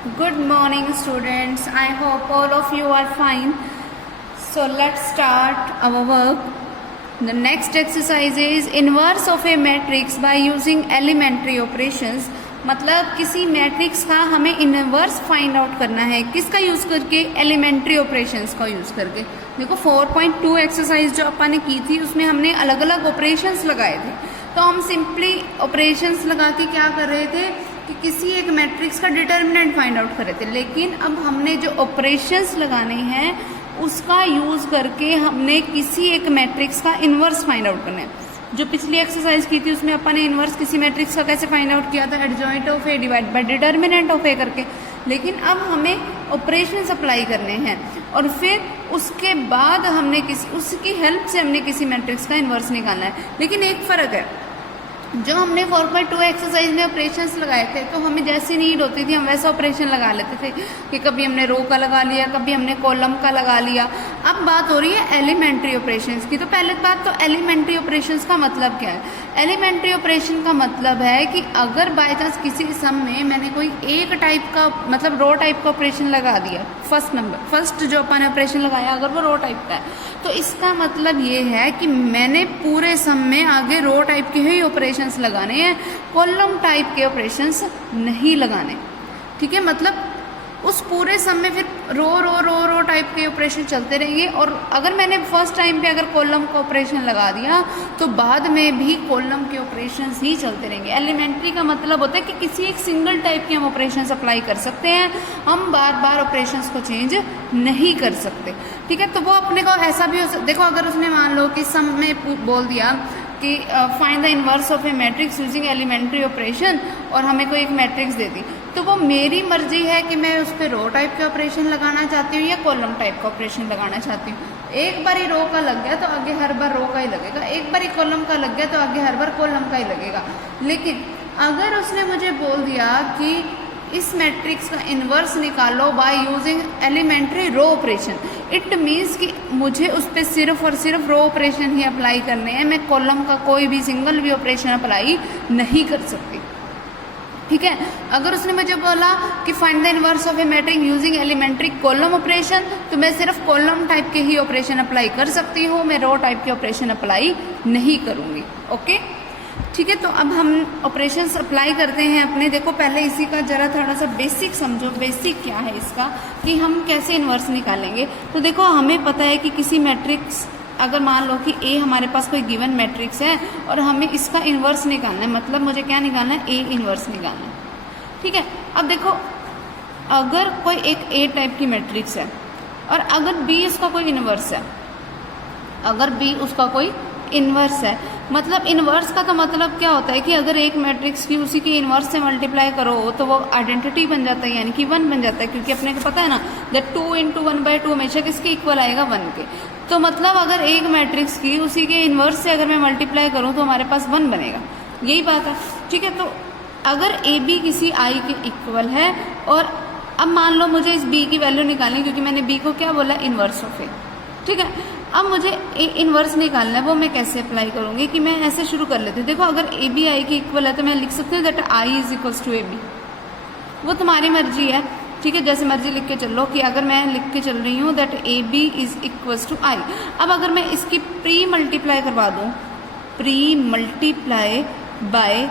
Good morning, students. I hope all of you are fine. So let's start our work. The next exercise is inverse of a matrix by using elementary operations. मतलब किसी matrix का हमें inverse find out करना है, किसका use करके? Elementary operations का use करके। देखो 4.2 एक्सरसाइज जो अपन ने की थी उसमें हमने अलग अलग ऑपरेशंस लगाए थे। तो हम सिंपली ऑपरेशंस लगा के क्या कर रहे थे कि किसी एक मैट्रिक्स का डिटर्मिनेंट फाइंड आउट कर रहे थे, लेकिन अब हमने जो ऑपरेशंस लगाने हैं उसका यूज करके हमने किसी एक मैट्रिक्स का इनवर्स फाइंड आउट करना है। जो पिछली एक्सरसाइज की थी उसमें अपन ने इनवर्स किसी मैट्रिक्स का कैसे फाइंड आउट किया था? Adjoint of A divide by determinant of A करके। लेकिन अब हमें ऑपरेशंस अप्लाई करने हैं और फिर उसके बाद हमने उसकी हेल्प से हमने किसी मैट्रिक्स का इनवर्स निकालना है। लेकिन एक फ़र्क है, जो हमने 4.2 एक्सरसाइज में ऑपरेशंस लगाए थे तो हमें जैसी नीड होती थी हम वैसा ऑपरेशन लगा लेते थे कि कभी हमने रो का लगा लिया, कभी हमने कॉलम का लगा लिया। अब बात हो रही है एलिमेंट्री ऑपरेशंस की। तो पहले बात तो एलिमेंट्री ऑपरेशंस का मतलब क्या है? एलिमेंट्री ऑपरेशन का मतलब है कि अगर बाय चांस किसी सम में मैंने कोई एक टाइप का मतलब रो टाइप का ऑपरेशन लगा दिया, फर्स्ट जो अपन ने ऑपरेशन लगाया अगर वो रो टाइप का है, तो इसका मतलब ये है कि मैंने पूरे सम में आगे रो टाइप के ही ऑपरेशंस लगाने हैं, कॉलम टाइप के ऑपरेशंस नहीं लगाने। ठीक है, मतलब उस पूरे सम में फिर रो टाइप के ऑपरेशन चलते रहेंगे। और अगर मैंने फर्स्ट टाइम पे अगर कॉलम का ऑपरेशन लगा दिया तो बाद में भी कॉलम के ऑपरेशंस ही चलते रहेंगे। एलिमेंट्री का मतलब होता है कि किसी एक सिंगल टाइप के हम ऑपरेशंस अप्लाई कर सकते हैं, हम बार बार ऑपरेशंस को चेंज नहीं कर सकते। ठीक है, तो वो अपने को ऐसा भी हो सकता, देखो अगर उसने मान लो कि सम में बोल दिया कि find the inverse of a matrix using elementary operation और हमें कोई एक मैट्रिक्स दे दी, तो वो मेरी मर्जी है कि मैं उस पर रो टाइप के ऑपरेशन लगाना चाहती हूँ या कॉलम टाइप का ऑपरेशन लगाना चाहती हूँ। एक बार ही रो का लग गया तो आगे हर बार रो का ही लगेगा, एक बार ही कॉलम का लग गया तो आगे हर बार कॉलम का ही लगेगा। लेकिन अगर उसने मुझे बोल दिया कि इस मैट्रिक्स का इन्वर्स निकालो by using elementary row operation, it means कि मुझे उस पर सिर्फ और सिर्फ रो ऑपरेशन ही अप्लाई करने हैं, मैं कॉलम का कोई भी सिंगल भी ऑपरेशन अप्लाई नहीं कर सकती। ठीक है, अगर उसने मुझे बोला कि find the inverse of a matrix using elementary column operation, तो मैं सिर्फ कॉलम टाइप के ही ऑपरेशन अप्लाई कर सकती हूँ, मैं रो टाइप के ऑपरेशन अप्लाई नहीं करूँगी। ओके, ठीक है, तो अब हम ऑपरेशंस अप्लाई करते हैं अपने। देखो पहले इसी का जरा थोड़ा सा बेसिक समझो, बेसिक क्या है इसका कि हम कैसे इन्वर्स निकालेंगे। तो देखो हमें पता है कि किसी मैट्रिक्स, अगर मान लो कि ए हमारे पास कोई गिवन मैट्रिक्स है और हमें इसका इन्वर्स निकालना है, मतलब मुझे क्या निकालना है? ए इन्वर्स निकालना है। ठीक है, अब देखो अगर कोई एक ए टाइप की मैट्रिक्स है और अगर बी उसका कोई इन्वर्स है, अगर बी उसका कोई इन्वर्स है, मतलब इन्वर्स का तो मतलब क्या होता है कि अगर एक मैट्रिक्स की उसी की इन्वर्स से मल्टीप्लाई करो तो वो आइडेंटिटी बन जाता है, यानी कि 1 बन जाता है, क्योंकि अपने को पता है ना दैट 2 × 1/2 हमेशा किसके इक्वल आएगा? 1 के। तो मतलब अगर एक मैट्रिक्स की उसी के इन्वर्स से अगर मैं मल्टीप्लाई करूँ तो हमारे पास 1 बनेगा, यही बात है। ठीक है, तो अगर ए बी किसी आई के इक्वल है और अब मान लो मुझे इस बी की वैल्यू निकालनी, क्योंकि मैंने बी को क्या बोला? इन्वर्स ऑफ ए। ठीक है, अब मुझे ए इन्वर्स निकालना है, वो मैं कैसे अप्लाई करूँगी कि मैं ऐसे शुरू कर लेती हूँ। देखो अगर ए बी आई के इक्वल है तो मैं लिख सकती हूँ that I is equals to A B. वो तुम्हारी मर्जी है, ठीक है, जैसे मर्जी लिख के चलो कि अगर मैं लिख के चल रही हूँ that A B is equals to I. अब अगर मैं इसकी प्री मल्टीप्लाई करवा दूँ, pre multiply by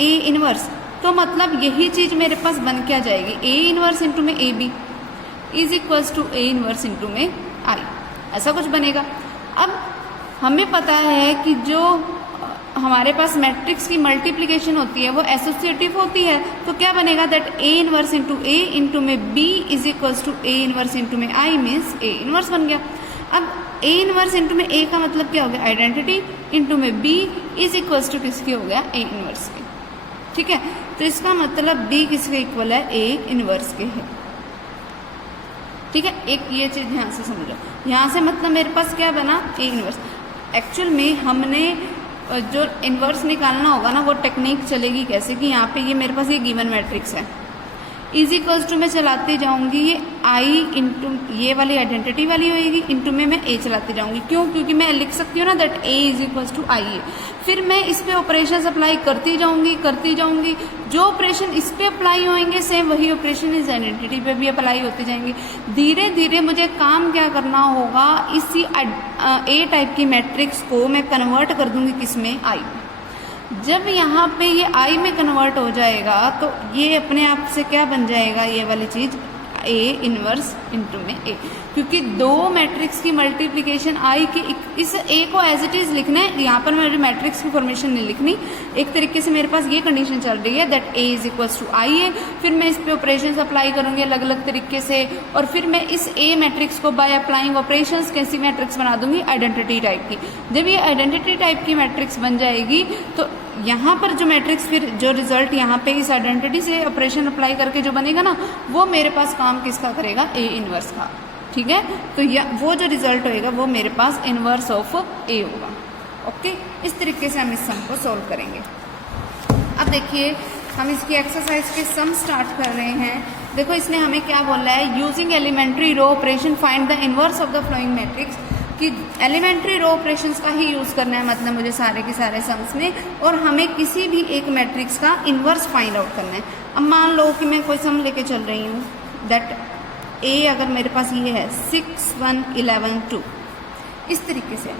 A inverse, तो मतलब यही चीज़ मेरे पास बन के आ जाएगी, ए इन्वर्स इंटू में A B is equals to A inverse into में आई, ऐसा कुछ बनेगा। अब हमें पता है कि जो हमारे पास मैट्रिक्स की मल्टीप्लिकेशन होती है वो एसोसिएटिव होती है, तो क्या बनेगा? That A inverse into A into में B is equals to A inverse into में आई, मीन्स ए इन्वर्स बन गया। अब ए इन्वर्स इंटू में ए का मतलब क्या हो गया? आइडेंटिटी, इंटू में बी इज इक्वल्स टू किसकी हो गया? ए इन्वर्स के। ठीक है, तो इसका मतलब बी किसके इक्वल है? ए इन्वर्स के है। ठीक है, एक ये चीज़ ध्यान से समझो, यहाँ से मतलब मेरे पास क्या बना? A inverse. एक्चुअल में हमने जो इन्वर्स निकालना होगा ना वो टेक्निक चलेगी कैसे कि यहाँ पे ये मेरे पास ये गिवन मैट्रिक्स है, इज इक्वल्स टू में चलाती जाऊंगी, ये आई इंटू ये वाली आइडेंटिटी वाली होएगी, इंटू में मैं ए चलाती जाऊंगी। क्यों? क्योंकि मैं लिख सकती हूँ ना that A is equals to I A. फिर मैं इस पे ऑपरेशन अप्लाई करती जाऊंगी। जो ऑपरेशन इस पे अप्लाई होंगे सेम वही ऑपरेशन इस आइडेंटिटी पे भी अप्लाई होते जाएंगे। धीरे धीरे मुझे काम क्या करना होगा, इसी ए टाइप की मैट्रिक्स को मैं कन्वर्ट कर दूंगी किसमें, आई। जब यहाँ पे ये आई में कन्वर्ट हो जाएगा तो ये अपने आप से क्या बन जाएगा, ये वाली चीज ए इनवर्स इंटू में ए, क्योंकि दो मैट्रिक्स की मल्टीप्लिकेशन आई की इस ए को एज इट इज लिखना है। यहाँ पर मेरी मैट्रिक्स की फॉर्मेशन नहीं लिखनी। एक तरीके से मेरे पास ये कंडीशन चल रही है that A is equals to I A. फिर मैं इस पे ऑपरेशंस अप्लाई करूंगी अलग अलग तरीके से, और फिर मैं इस ए मैट्रिक्स को बाय अप्लाइंग ऑपरेशंस कैसी मैट्रिक्स बना दूंगी, आइडेंटिटी टाइप की। जब ये आइडेंटिटी टाइप की मैट्रिक्स बन जाएगी तो यहाँ पर जो मैट्रिक्स फिर जो रिजल्ट यहाँ पे इस आइडेंटिटी से ऑपरेशन अप्लाई करके जो बनेगा ना, वो मेरे पास काम किसका करेगा, ए इनवर्स का। ठीक है, तो वो जो रिजल्ट होएगा वो मेरे पास इनवर्स ऑफ ए होगा। ओके, इस तरीके से हम इस सम को सॉल्व करेंगे। अब देखिए हम इसकी एक्सरसाइज के सम स्टार्ट कर रहे हैं। देखो इसने हमें क्या बोला है, using elementary row operation find the inverse of the following matrix, कि एलिमेंट्री रो ऑपरेशंस का ही यूज़ करना है, मतलब मुझे सारे के सारे सम्स में, और हमें किसी भी एक मैट्रिक्स का इन्वर्स फाइंड आउट करना है। अब मान लो कि मैं कोई सम लेके चल रही हूँ दैट ए अगर मेरे पास ये है 6 1 11 2 इस तरीके से,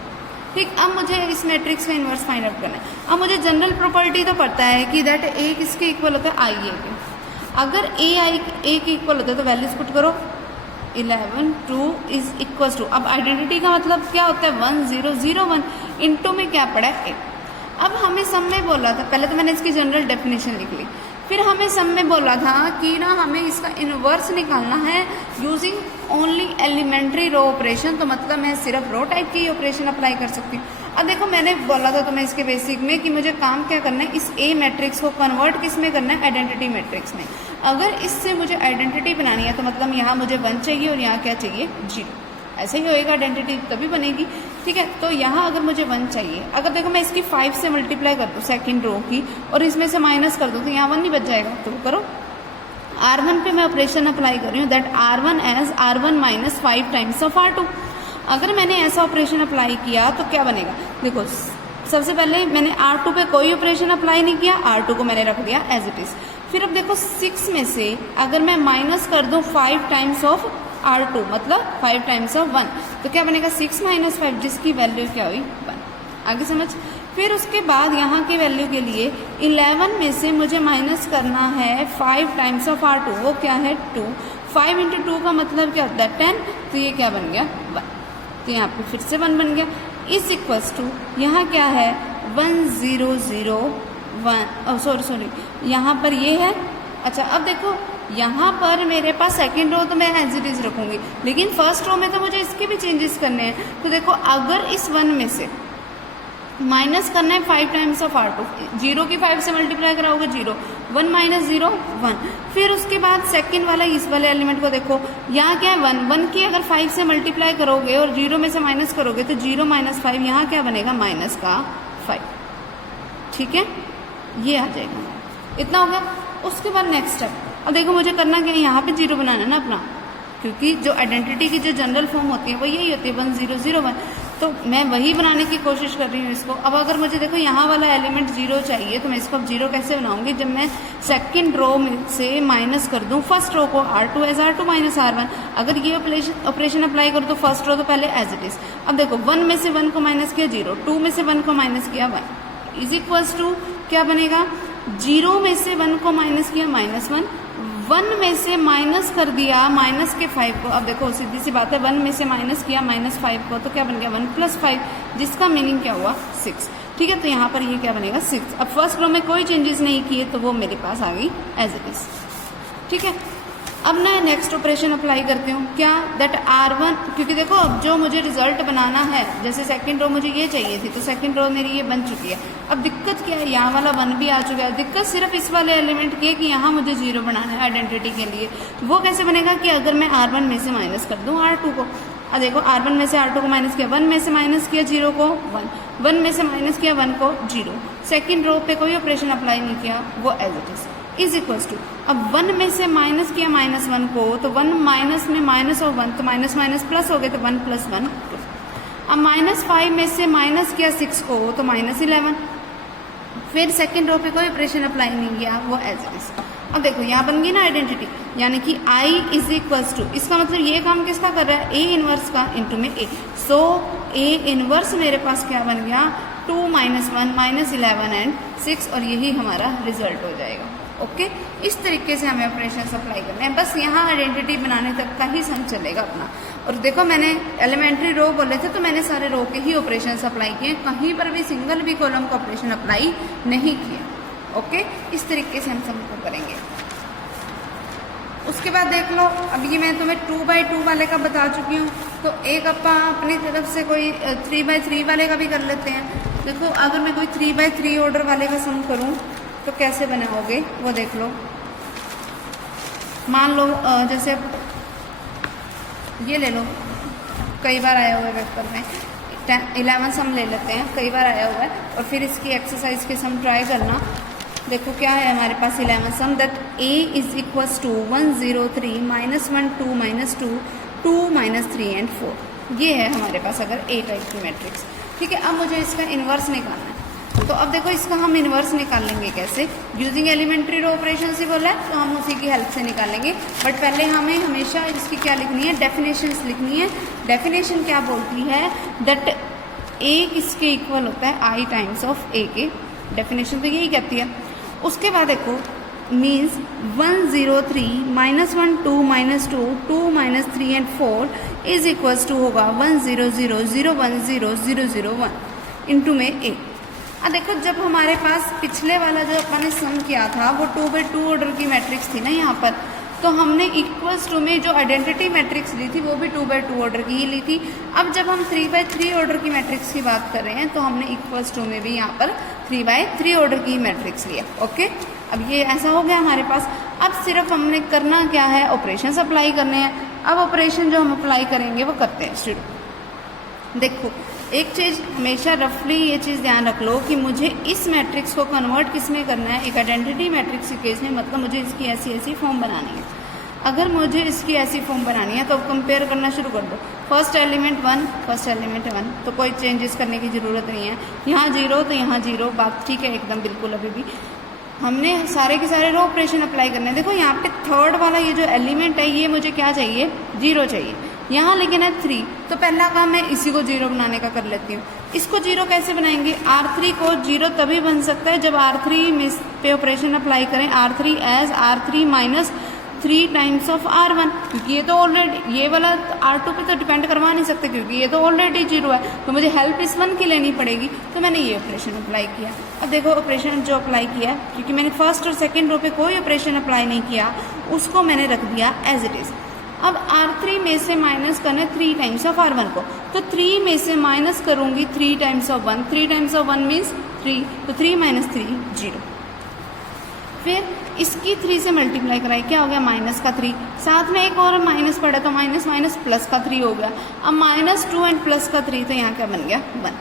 ठीक। अब मुझे इस मैट्रिक्स का इन्वर्स फाइंड आउट करना है। अब मुझे जनरल प्रॉपर्टी तो पता है कि दैट ए किसके इक्वल होता है, आई ए के। अगर ए के इक्वल होता है तो वैल्यूज पुट करो, 11 2 इज इक्वल टू, अब आइडेंटिटी का मतलब क्या होता है 1 0 0 1, इंटू में क्या पड़ा है 8। अब हमें सम में बोला था, पहले तो मैंने इसकी जनरल डेफिनेशन लिख ली, फिर हमें सम में बोला था कि ना हमें इसका इनवर्स निकालना है using only elementary row operation. तो मतलब मैं सिर्फ रो टाइप की ऑपरेशन अप्लाई कर सकती हूँ। अब देखो मैंने बोला था तुम्हें इसके बेसिक में कि मुझे काम क्या करना है, इस ए मैट्रिक्स को कन्वर्ट किस में करना है, आइडेंटिटी मैट्रिक्स में। अगर इससे मुझे आइडेंटिटी बनानी है तो मतलब यहाँ मुझे 1 चाहिए और यहाँ क्या चाहिए 0, ऐसे ही होएगा आइडेंटिटी तभी बनेगी। ठीक है, तो यहाँ अगर मुझे 1 चाहिए, अगर देखो मैं इसकी 5 से मल्टीप्लाई कर दूँ सेकंड रो की और इसमें से माइनस कर दूँ तो यहाँ 1 नहीं बच जाएगा। तो करो, R1 पे मैं ऑपरेशन अप्लाई कर रही हूँ that R1 as R1 minus 5 times of R2। अगर मैंने ऐसा ऑपरेशन अप्लाई किया तो क्या बनेगा, देखो सबसे पहले मैंने R2 पे कोई ऑपरेशन अप्लाई नहीं किया, R2 को मैंने रख दिया एज इट इज। फिर अब देखो 6 में से अगर मैं माइनस कर दूँ 5 टाइम्स ऑफ R2 मतलब 5 टाइम्स ऑफ 1, तो क्या बनेगा 6 माइनस 5 जिसकी वैल्यू क्या हुई 1। आगे समझ। फिर उसके बाद यहाँ की वैल्यू के लिए 11 में से मुझे माइनस करना है 5 टाइम्स ऑफ R2, वो क्या है 2। 5 इंटू 2 का मतलब क्या होता है 10, तो ये क्या बन गया 1, तो यहाँ पे फिर से 1 बन गया। इस इक्वल्स टू यहाँ क्या है 1 0 0 1, सॉरी यहाँ पर ये है। अच्छा अब देखो यहाँ पर मेरे पास सेकंड रो तो मैं एज इट इज रखूँगी, लेकिन फर्स्ट रो में तो मुझे इसके भी चेंजेस करने हैं। तो देखो अगर इस 1 में से माइनस करना है 5 टाइम्स ऑफ R2, 0 की 5 से मल्टीप्लाई कराओगे 0, 1 माइनस 0 1। फिर उसके बाद सेकंड वाला इस वाले एलिमेंट को देखो, यहाँ क्या है 1 की अगर 5 से मल्टीप्लाई करोगे और 0 में से माइनस करोगे तो 0 माइनस 5, यहाँ क्या बनेगा माइनस का 5। ठीक है, ये आ जाएगा, इतना हो गया। उसके बाद नेक्स्ट स्टेप, अब देखो मुझे करना क्या है, यहाँ पे 0 बनाना है ना अपना, क्योंकि जो आइडेंटिटी की जो जनरल फॉर्म होती है वो यही होती है 1 0 0 1, तो मैं वही बनाने की कोशिश कर रही हूँ इसको। अब अगर मुझे देखो यहाँ वाला एलिमेंट 0 चाहिए तो मैं इसको अब 0 कैसे बनाऊंगी, जब मैं सेकंड रो में से माइनस कर दूँ फर्स्ट रो को R2 as R2 minus R1। अगर ये ऑपरेशन अप्लाई करो तो फर्स्ट रो तो पहले एज इट इज। अब देखो 1 में से 1 को माइनस किया 0, 2 में से 1 को माइनस किया 1 इज इक्वल्स टू क्या बनेगा, 0 में से 1 को माइनस किया -1, 1 में से माइनस कर दिया माइनस के 5 को। अब देखो सीधी सी बात है, 1 में से माइनस किया -5 को तो क्या बन गया 1 + 5, जिसका मीनिंग क्या हुआ 6। ठीक है, तो यहाँ पर ये क्या बनेगा 6। अब फर्स्ट रो में कोई चेंजेस नहीं किए तो वो मेरे पास आ गई एज इट इज। ठीक है, अब मैं नेक्स्ट ऑपरेशन अप्लाई करती हूँ, क्या दैट R1, क्योंकि देखो अब जो मुझे रिजल्ट बनाना है, जैसे सेकंड रो मुझे ये चाहिए थी तो सेकंड रो मेरी ये बन चुकी है। अब दिक्कत क्या है, यहाँ वाला 1 भी आ चुका है। दिक्कत सिर्फ इस वाले एलिमेंट की है कि यहाँ मुझे 0 बनाना है आइडेंटिटी के लिए। वो कैसे बनेगा कि अगर मैं R1 में से माइनस कर दूँ R2 को, अब देखो R1 में से R2 को माइनस किया, 1 में से माइनस किया 0 को 1, 1 में से माइनस किया 1 को 0, सेकेंड रो पे कोई ऑपरेशन अप्लाई नहीं किया, वो as it is equals to, अब 1 में से माइनस किया -1 को, तो 1 माइनस में माइनस और 1, तो माइनस माइनस प्लस हो गए, तो 1 + 1 2। अब -5 में से माइनस किया 6 को, तो -11, फिर सेकेंड रो पे कोई ऑपरेशन अप्लाई नहीं किया, वो एज इट इज। अब देखो यहाँ बन गई ना आइडेंटिटी, यानी कि I इज इक्वल्स टू, इसका मतलब ये काम किसका कर रहा है, A इनवर्स का इंटू में A। सो A इनवर्स मेरे पास क्या बन गया, 2 - 1 -11 एंड 6, और यही हमारा रिजल्ट हो जाएगा। ओके, इस तरीके से हमें ऑपरेशन अप्लाई करने हैं, बस यहाँ आइडेंटिटी बनाने तक का ही सम चलेगा अपना। और देखो मैंने एलिमेंट्री रो बोले थे, तो मैंने सारे रो के ही ऑपरेशन अप्लाई किए, कहीं पर भी सिंगल भी कॉलम का ऑपरेशन अप्लाई नहीं किया। ओके, इस तरीके से हम सम को करेंगे। उसके बाद देख लो, अब ये मैं तुम्हें 2x2 वाले का बता चुकी हूँ, तो एक अपनी तरफ से कोई 3x3 वाले का भी कर लेते हैं। देखो अगर मैं कोई 3x3 ऑर्डर वाले का सम करूँ तो कैसे बनाओगे वो देख लो। मान लो जैसे ये ले लो, कई बार आया हुआ है वेक्टर में, 11 सम ले लेते हैं, कई बार आया हुआ है, और फिर इसकी एक्सरसाइज के सम ट्राई करना। देखो क्या है हमारे पास 11 some, that A is equals to 1 0 3 -1 2 -2 2 -3 and 4। ये है हमारे पास अगर A टाइप की मैट्रिक्स। ठीक है, अब मुझे इसका इन्वर्स निकालना है, तो अब देखो इसका हम इन्वर्स निकालेंगे कैसे, यूजिंग एलिमेंट्री रो ऑपरेशन से बोला है, तो हम उसी की हेल्प से निकालेंगे। बट पहले हमें हमेशा इसकी क्या लिखनी है, डेफिनेशंस लिखनी है। डेफिनेशन क्या बोलती है, दैट A किसके इक्वल होता है, I टाइम्स ऑफ A के, डेफिनेशन तो यही कहती है। उसके बाद देखो means 1 0 3 -1 2 -2 2 -3 and 4 is equals to होगा 1 0 0 0 1 0 0 0 1 इंटू में A। अब देखो जब हमारे पास पिछले वाला जो अपन ने सम किया था वो 2x2 ऑर्डर की मैट्रिक्स थी ना यहाँ पर, तो हमने इक्वल्स टू में जो आइडेंटिटी मैट्रिक्स ली थी वो भी 2x2 ऑर्डर की ही ली थी। अब जब हम 3x3 ऑर्डर की मैट्रिक्स की बात कर रहे हैं तो हमने इक्वल्स टू में भी यहाँ पर 3x3 ऑर्डर की मैट्रिक्स लिया। ओके, अब ये ऐसा हो गया हमारे पास। अब सिर्फ हमने करना क्या है, ऑपरेशन अप्लाई करने हैं। अब ऑपरेशन जो हम अप्लाई करेंगे वो करते हैं स्टूडेंट। देखो एक चीज़ हमेशा रफली ये चीज़ ध्यान रख लो कि मुझे इस मैट्रिक्स को कन्वर्ट किस में करना है, एक आइडेंटिटी मैट्रिक्स के केस में, मतलब मुझे इसकी ऐसी ऐसी फॉर्म बनानी है। अगर मुझे इसकी ऐसी फॉर्म बनानी है तो अब कंपेयर करना शुरू कर दो। फर्स्ट एलिमेंट 1, फर्स्ट एलिमेंट 1, तो कोई चेंजेस करने की ज़रूरत नहीं है। यहाँ 0 तो यहाँ 0, बात ठीक है एकदम बिल्कुल। अभी भी हमने सारे के सारे रो ऑपरेशन अप्लाई करने हैं। देखो यहाँ पे थर्ड वाला ये जो एलिमेंट है ये मुझे क्या चाहिए, 0 चाहिए। यहाँ लेकिन है 3, तो पहला काम मैं इसी को 0 बनाने का कर लेती हूँ। इसको 0 कैसे बनाएंगे, R3 को 0 तभी बन सकता है जब R3 में पे ऑपरेशन अप्लाई करें, R3 as R3 minus 3 times of R1, क्योंकि ये तो ऑलरेडी, ये वाला R2 पे तो डिपेंड करवा नहीं सकते क्योंकि ये तो ऑलरेडी 0 है, तो मुझे हेल्प इस 1 की लेनी पड़ेगी। तो मैंने ये ऑपरेशन अप्लाई किया। अब देखो ऑपरेशन जो अप्लाई किया, क्योंकि मैंने फर्स्ट और सेकेंड रो पे कोई ऑपरेशन अप्लाई नहीं किया, उसको मैंने रख दिया एज इट इज़। अब R3 में से माइनस करना है 3 टाइम्स ऑफ R1 को, तो 3 में से माइनस करूँगी 3 times of 1, 3 times of 1 means 3, तो 3 - 3 0। फिर इसकी 3 से मल्टीप्लाई कराई, क्या हो गया माइनस का 3, साथ में एक और माइनस पड़ा तो माइनस माइनस प्लस का 3 हो गया। अब -2 एंड प्लस का 3, तो यहाँ क्या बन गया 1।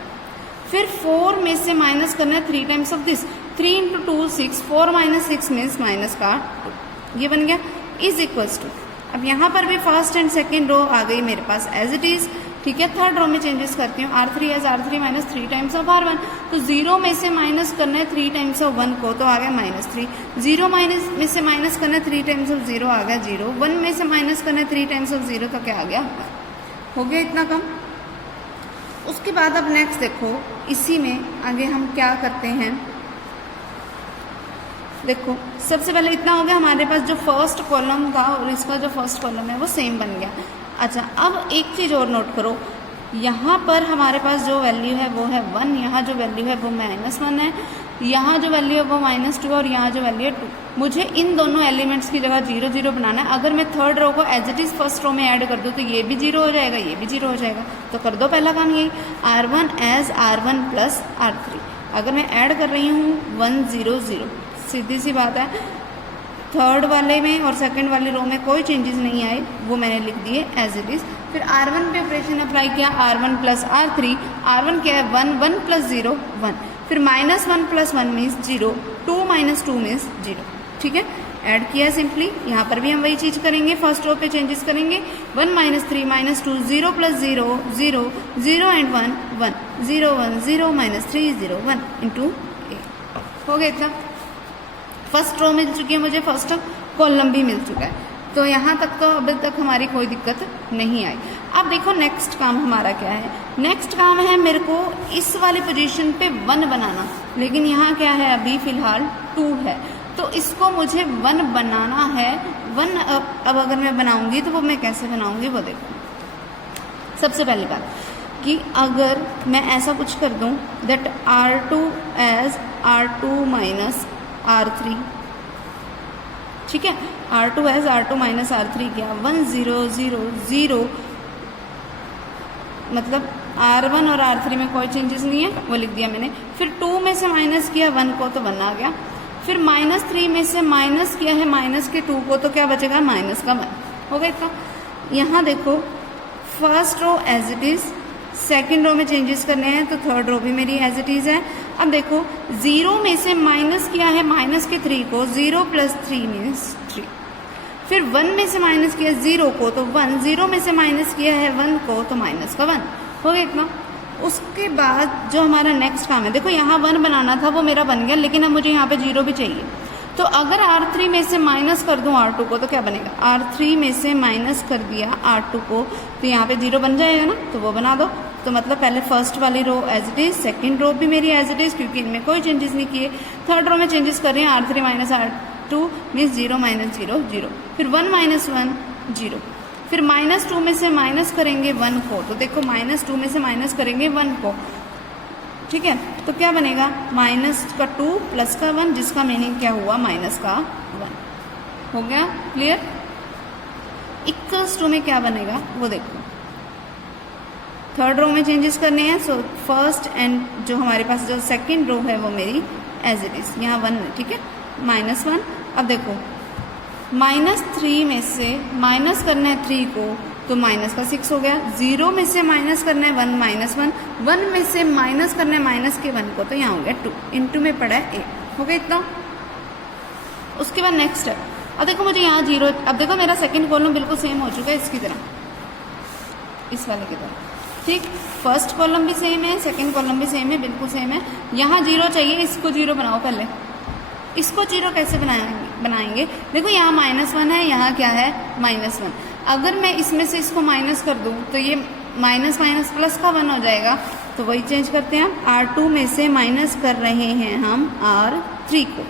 फिर 4 में से माइनस करना है 3 times of this, 3 × 2 6, 4 - 6 means minus का 2, ये बन गया इज इक्वल्स टू। अब यहाँ पर भी फर्स्ट एंड सेकेंड रो आ गई मेरे पास एज इट इज़। ठीक है, थर्ड रो में चेंजेस करती हूँ, R3 as R3 minus 3 times of R1, तो 0 में से माइनस करना है 3 टाइम्स ऑफ 1 को, तो आ गया -3। 0 में से माइनस करना है 3 टाइम्स ऑफ 0, आ गया 0। 1 में से माइनस करना है 3 टाइम्स ऑफ 0, तो क्या आ गया, हो गया इतना कम। उसके बाद अब नेक्स्ट देखो, इसी में आगे हम क्या करते हैं। देखो सबसे पहले इतना हो गया हमारे पास, जो फर्स्ट कॉलम था और इसका जो फर्स्ट कॉलम है वो सेम बन गया। अच्छा, अब एक चीज़ और नोट करो, यहाँ पर हमारे पास जो वैल्यू है वो है 1, यहाँ जो वैल्यू है वो -1 है, यहाँ जो वैल्यू है वो -2 और यहाँ जो वैल्यू है 2। मुझे इन दोनों एलिमेंट्स की जगह 0 0 बनाना है। अगर मैं थर्ड रो को as it is first row में ऐड कर दूँ तो ये भी 0 हो जाएगा, ये भी 0 हो जाएगा। तो कर दो पहला काम यही, R1 as R1 plus R3। अगर मैं ऐड कर रही हूँ 1 0 0, सीधी सी बात है थर्ड वाले में और सेकंड वाले रो में कोई चेंजेस नहीं आए, वो मैंने लिख दिए एज इट इज़। फिर R1 पे ऑपरेशन अप्लाई किया, R1 प्लस R3, R1 क्या है 1, 1 प्लस 0 1, फिर -1 प्लस 1 मीन्स 0, 2 माइनस 2 मीन्स 0, ठीक है। ऐड किया सिंपली, यहाँ पर भी हम वही चीज़ करेंगे, फर्स्ट रो पे चेंजेस करेंगे, 1 minus 3 minus 2, 0 plus 0 0, 0 and 1 1, 0 1 0 minus 3 0 1 into A. हो गया इतना। फर्स्ट रो मिल चुकी है मुझे, फर्स्ट कॉलम भी मिल चुका है, तो यहाँ तक तो अभी तक हमारी कोई दिक्कत नहीं आई। अब देखो नेक्स्ट काम हमारा क्या है। नेक्स्ट काम है मेरे को इस वाली पोजीशन पे 1 बनाना, लेकिन यहाँ क्या है अभी फ़िलहाल 2 है, तो इसको मुझे 1 बनाना है। 1 अब अगर मैं बनाऊंगी तो वो मैं कैसे बनाऊंगी वो देखो। सबसे पहली बात कि अगर मैं ऐसा कुछ कर दूं that R2 as R2 minus R3, ठीक है, R2 as R2 minus R3 किया, 1 0 0 0, मतलब R1 और R3 में कोई चेंजेस नहीं है, वो लिख दिया मैंने। फिर 2 में से माइनस किया 1 को तो 1 आ गया। फिर -3 में से माइनस किया है माइनस के 2 को, तो क्या बचेगा माइनस का 1। हो गया इतना। यहाँ देखो first row as it is, second row में चेंजेस करने हैं तो थर्ड रो भी मेरी एज इट इज़ है। अब देखो 0 में से माइनस किया है माइनस के 3 को, 0 प्लस 3 मीन्स 3। फिर 1 में से माइनस किया 0 को तो 1, 0 में से माइनस किया है 1 को तो माइनस का 1। हो गया इतना। उसके बाद जो हमारा नेक्स्ट काम है, देखो यहाँ 1 बनाना था वो मेरा बन गया, लेकिन अब मुझे यहाँ पे 0 भी चाहिए। तो अगर R3 में से माइनस कर दूँ R2 को तो क्या बनेगा, R3 में से माइनस कर दिया R2 को तो यहाँ पे 0 बन जाएगा ना, तो वो बना दो। तो मतलब पहले फर्स्ट वाली row as it is, second row भी मेरी एज इट इज़ क्योंकि इनमें कोई चेंजेस नहीं किए। थर्ड रो में चेंजेस कर रहे हैं, R3 minus R2 means 0 minus 0 0, फिर 1 माइनस 1 0, फिर -2 में से माइनस करेंगे 1 को, तो देखो -2 में से माइनस करेंगे 1 को, ठीक है, तो क्या बनेगा माइनस का 2 प्लस का 1, जिसका मीनिंग क्या हुआ माइनस का 1। हो गया क्लियर। इक्वल्स टू में क्या बनेगा वो देखो। थर्ड रो में चेंजेस करने हैं, सो फर्स्ट एंड जो हमारे पास जो सेकंड रो है वो मेरी एज इट इज़, यहाँ 1 है, ठीक है, -1। अब देखो -3 में से माइनस करना है 3 को तो माइनस का 6 हो गया। 0 में से माइनस करना है 1 माइनस 1, 1 में से माइनस करना है माइनस के 1 को, तो यहाँ हो गया 2, इंटू में पड़ा है 8। हो गया इतना। उसके बाद नेक्स्ट है, अब देखो मुझे यहाँ 0, अब देखो मेरा सेकंड कॉलम बिल्कुल सेम हो चुका है इसकी तरह, इस वाले की तरह, ठीक। फर्स्ट कॉलम भी सेम है, सेकंड कॉलम भी सेम है, बिल्कुल सेम है। यहाँ 0 चाहिए, इसको 0 बनाओ पहले। इसको 0 कैसे बनाएंगे, देखो यहाँ -1 है, यहाँ क्या है -1। अगर मैं इसमें से इसको माइनस कर दूँ तो ये माइनस माइनस प्लस का 1 हो जाएगा, तो वही चेंज करते हैं हम। R2 में से माइनस कर रहे हैं हम R3 को,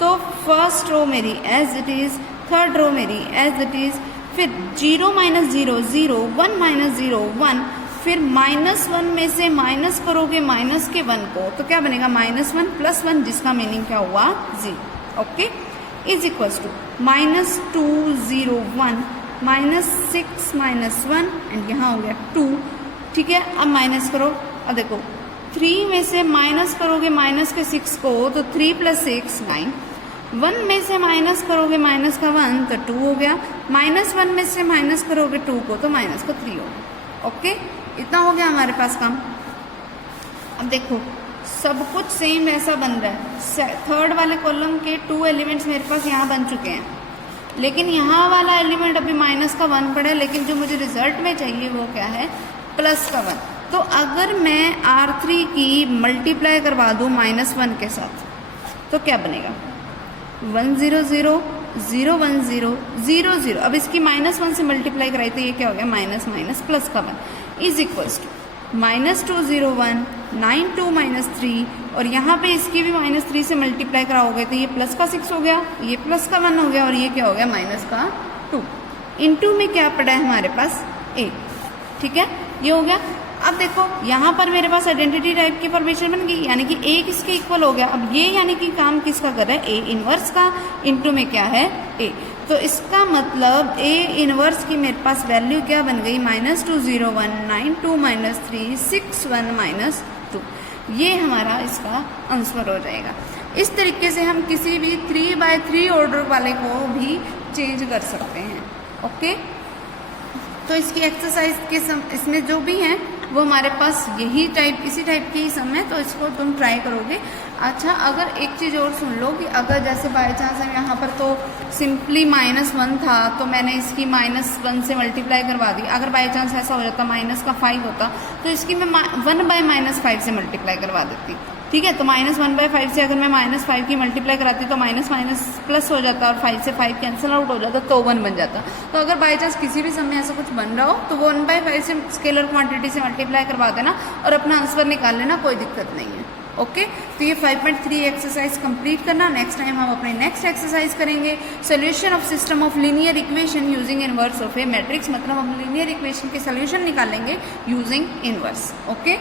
तो फर्स्ट रो मेरी as it is, third row मेरी एज इट इज़, फिर 0 माइनस 0 0, 1 माइनस 0 1, फिर -1 में से माइनस करोगे माइनस के 1 को, तो क्या बनेगा -1 प्लस 1, जिसका मीनिंग क्या हुआ 0। Okay, is equals to -2 0 1, -6 -1 and यहाँ हो गया 2, ठीक है। अब माइनस करो, अब देखो 3 में से माइनस करोगे माइनस के 6 को तो 3 + 6 9, 1 में से माइनस करोगे माइनस का 1 तो 2 हो गया, -1 में से माइनस करोगे 2 को तो माइनस का 3 हो गया। ओके, इतना हो गया हमारे पास काम। अब देखो सब कुछ सेम ऐसा बन रहा है। थर्ड वाले कॉलम के 2 एलिमेंट्स मेरे पास यहाँ बन चुके हैं, लेकिन यहाँ वाला एलिमेंट अभी माइनस का 1 पड़ा है, लेकिन जो मुझे रिजल्ट में चाहिए वो क्या है प्लस का 1। तो अगर मैं R3 की मल्टीप्लाई करवा दूँ -1 के साथ तो क्या बनेगा 1 0 0 0 1 0 0 0। अब इसकी -1 से मल्टीप्लाई कराई तो ये क्या हो गया माइनस माइनस प्लस का 1 इज इक्वल्स टू -2 0 1 9 2 -3, और यहाँ पे इसकी भी -3 से मल्टीप्लाई कराओगे तो ये प्लस का 6 हो गया, ये प्लस का 1 हो गया, और ये क्या हो गया माइनस का 2। इनटू में क्या पड़ा है हमारे पास 8, ठीक है, ये हो गया। अब देखो यहाँ पर मेरे पास आइडेंटिटी टाइप की फॉर्मेशन बन गई, यानी कि A किसके इक्वल हो गया। अब ये यानी कि काम किसका कर रहा है A इनवर्स का, इनटू में क्या है A, तो इसका मतलब A इनवर्स की मेरे पास वैल्यू क्या बन गई -2 0 1 9 2 -3 6 1 -2। ये हमारा इसका आंसर हो जाएगा। इस तरीके से हम किसी भी 3/3 ऑर्डर वाले को भी चेंज कर सकते हैं। ओके, तो इसकी एक्सरसाइज के इसमें जो भी हैं वो हमारे पास यही इसी टाइप की ही सम है, तो इसको तुम ट्राई करोगे। अच्छा, अगर एक चीज़ और सुन लो कि अगर जैसे बाय चांस हम यहाँ पर तो सिंपली -1 था, तो मैंने इसकी -1 से मल्टीप्लाई करवा दी। अगर बाय चांस ऐसा हो जाता -5 होता, तो इसकी मैं 1/-5 से मल्टीप्लाई करवा देती। ठीक है, तो -1/5 से अगर मैं -5 की मल्टीप्लाई कराती तो माइनस प्लस हो जाता और 5 से 5 कैंसिल आउट हो जाता, तो 1 बन जाता। तो अगर बाई चांस किसी भी समय ऐसा कुछ बन रहा हो तो वो 1/5 से स्केलर क्वांटिटी से मल्टीप्लाई करवा देना और अपना आंसर निकाल लेना, कोई दिक्कत नहीं है। ओके, तो ये 5.3 एक्सरसाइज कंप्लीट करना। नेक्स्ट टाइम हम अपने नेक्स्ट एक्सरसाइज करेंगे solution of system of linear equation using inverse of a matrix, मतलब हम लीनियर इक्वेशन के सोल्यूशन निकालेंगे यूजिंग इनवर्स। ओके।